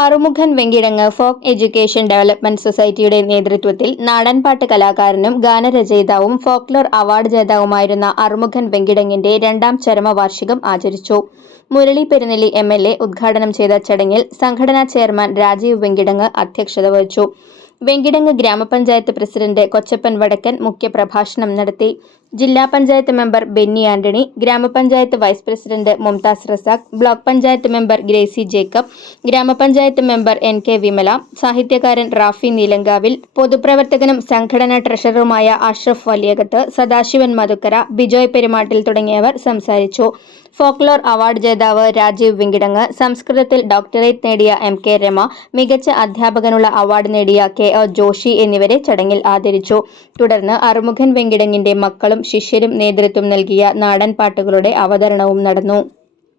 Arumughan Venkitangu folk education development സൊസൈറ്റിയുടെ നേതൃത്വത്തിൽ നാടൻപാട്ട് കലാകാരനും ഗാനരചയിതാവും ഫോക്ലോർ അവാർഡ് ജേതാവുമായിരുന്ന അറുമുഖൻ വെങ്കിടങ്ങിന്റെ രണ്ടാം ചരമവാർഷികം ആചരിച്ചു. Murali Perunnelli M L A ഉദ്ഘാടനം ചെയ്ത ചടങ്ങിൽ സംഘടനാ ചെയർമാൻ രാജീവ് വെങ്കിടങ്ങ് അധ്യക്ഷത വഹിച്ചു. വെങ്കിടങ്ങ് ഗ്രാമപഞ്ചായത്ത് പ്രസിഡന്റ് കൊച്ചപ്പൻ വടക്കൻ മുഖ്യപ്രഭാഷണം നടത്തി. ജില്ലാ panchayat member Benny Antony grama panchayat vice president Mumtaz Razak block panchayat member Gracy Jacob grama panchayat member N K Vimala സാഹിത്യകാരൻ റാഫി നീലങ്കാവിൽ പൊതുപ്രവർത്തകനും സംഘടനാ ട്രഷററുമായ അഷ്റഫ് വലിയകത്ത് സദാശിവൻ മധുക്കര ബിജോയ് പെരുമാട്ടിൽ തുടങ്ങിയവർ സംസാരിച്ചു. ഫോക്ലോർ അവാർഡ് ജേതാവ് രാജീവ് വെങ്കിടങ്ങ് സംസ്കൃതത്തിൽ ഡോക്ടറേറ്റ് നേടിയ എം കെ രമ മികച്ച അധ്യാപകനുള്ള അവാർഡ് നേടിയ കെ ഒ ജോഷി എന്നിവരെ ചടങ്ങിൽ ആദരിച്ചു. തുടർന്ന് അറുമുഖൻ വെങ്കിടങ്ങിന്റെ മക്കളും ശിഷ്യരും നേതൃത്വം നൽകിയ നാടൻ പാട്ടുകളുടെ അവതരണവും നടന്നു.